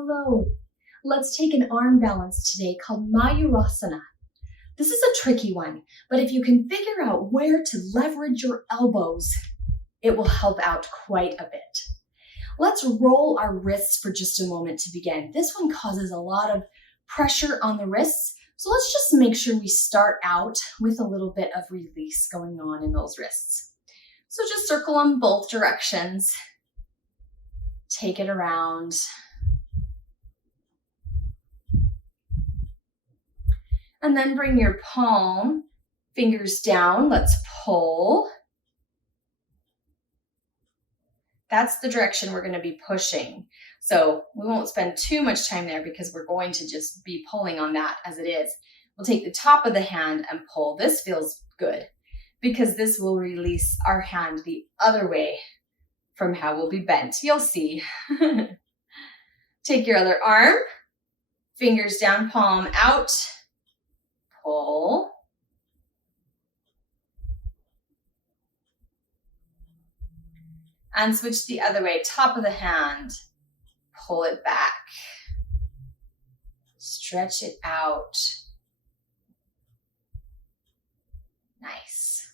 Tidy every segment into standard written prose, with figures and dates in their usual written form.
Hello. Let's take an arm balance today called Mayurasana. This is a tricky one, but if you can figure out where to leverage your elbows, it will help out quite a bit. Let's roll our wrists for just a moment to begin. This one causes a lot of pressure on the wrists, so let's just make sure we start out with a little bit of release going on in those wrists. So just circle them both directions. Take it around. And then bring your palm, fingers down. Let's pull. That's the direction we're going to be pushing. So we won't spend too much time there because we're going to just be pulling on that as it is. We'll take the top of the hand and pull. This feels good because this will release our hand the other way from how we'll be bent. You'll see. Take your other arm, fingers down, palm out. Pull. And switch the other way, top of the hand, pull it back. Stretch it out. Nice.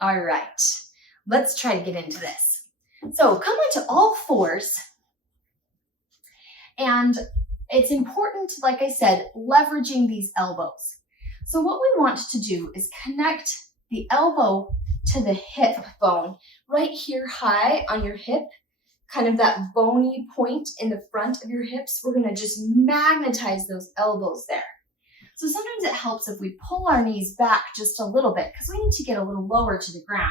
All right, let's try to get into this. So come onto all fours, and it's important, like I said, leveraging these elbows. So what we want to do is connect the elbow to the hip bone, right here high on your hip, kind of that bony point in the front of your hips. We're going to just magnetize those elbows there. So sometimes it helps if we pull our knees back just a little bit because we need to get a little lower to the ground.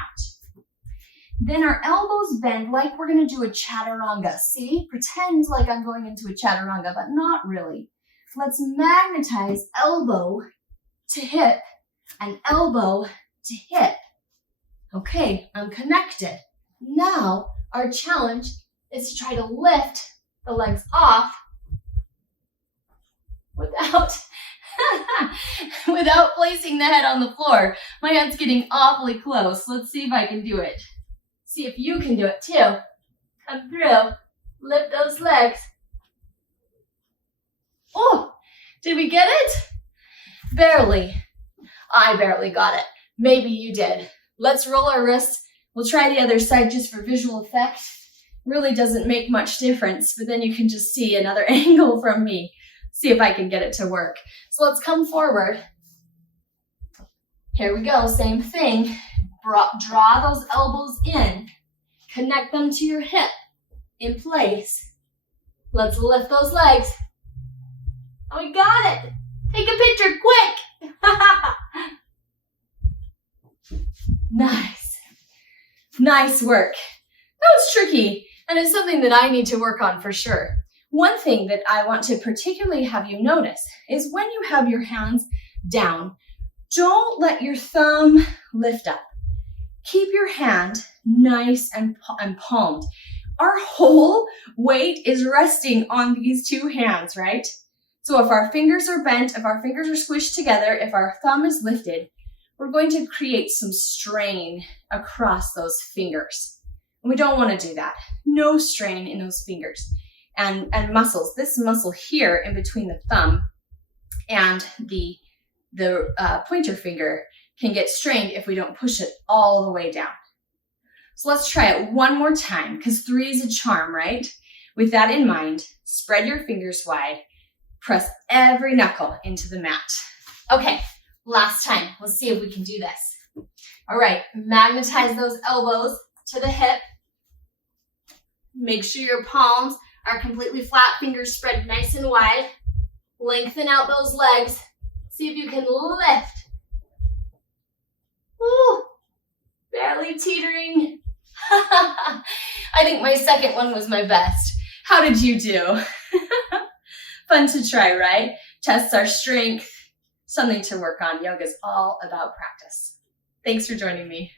Then our elbows bend like we're going to do a chaturanga. See? Pretend like I'm going into a chaturanga, but not really. Let's magnetize elbow to hip and elbow to hip. Okay, I'm connected. Now our challenge is to try to lift the legs off without placing the head on the floor. My head's getting awfully close. Let's see if I can do it. See if you can do it too. Come through. Lift those legs. Oh, did we get it? Barely. I barely got it. Maybe you did. Let's roll our wrists. We'll try the other side just for visual effect. Really doesn't make much difference, but then you can just see another angle from me. See if I can get it to work. So let's come forward. Here we go, same thing. Draw those elbows in. Connect them to your hip in place. Let's lift those legs. Oh, we got it. Take a picture quick. Nice. Nice work. That was tricky, and it's something that I need to work on for sure. One thing that I want to particularly have you notice is when you have your hands down, don't let your thumb lift up. Keep your hand nice and palmed. Our whole weight is resting on these two hands, right? So if our fingers are bent, if our fingers are squished together, if our thumb is lifted, we're going to create some strain across those fingers. And we don't want to do that. No strain in those fingers and muscles. This muscle here in between the thumb and the pointer finger can get strained if we don't push it all the way down. So let's try it one more time because 3 is a charm, right? With that in mind, spread your fingers wide, press every knuckle into the mat. Okay, last time. Let's see if we can do this. All right, magnetize those elbows to the hip. Make sure your palms are completely flat, fingers spread nice and wide. Lengthen out those legs. See if you can lift. Ooh, barely teetering. I think my second one was my best. How did you do? Fun to try, right? Tests our strength. Something to work on. Yoga is all about practice. Thanks for joining me.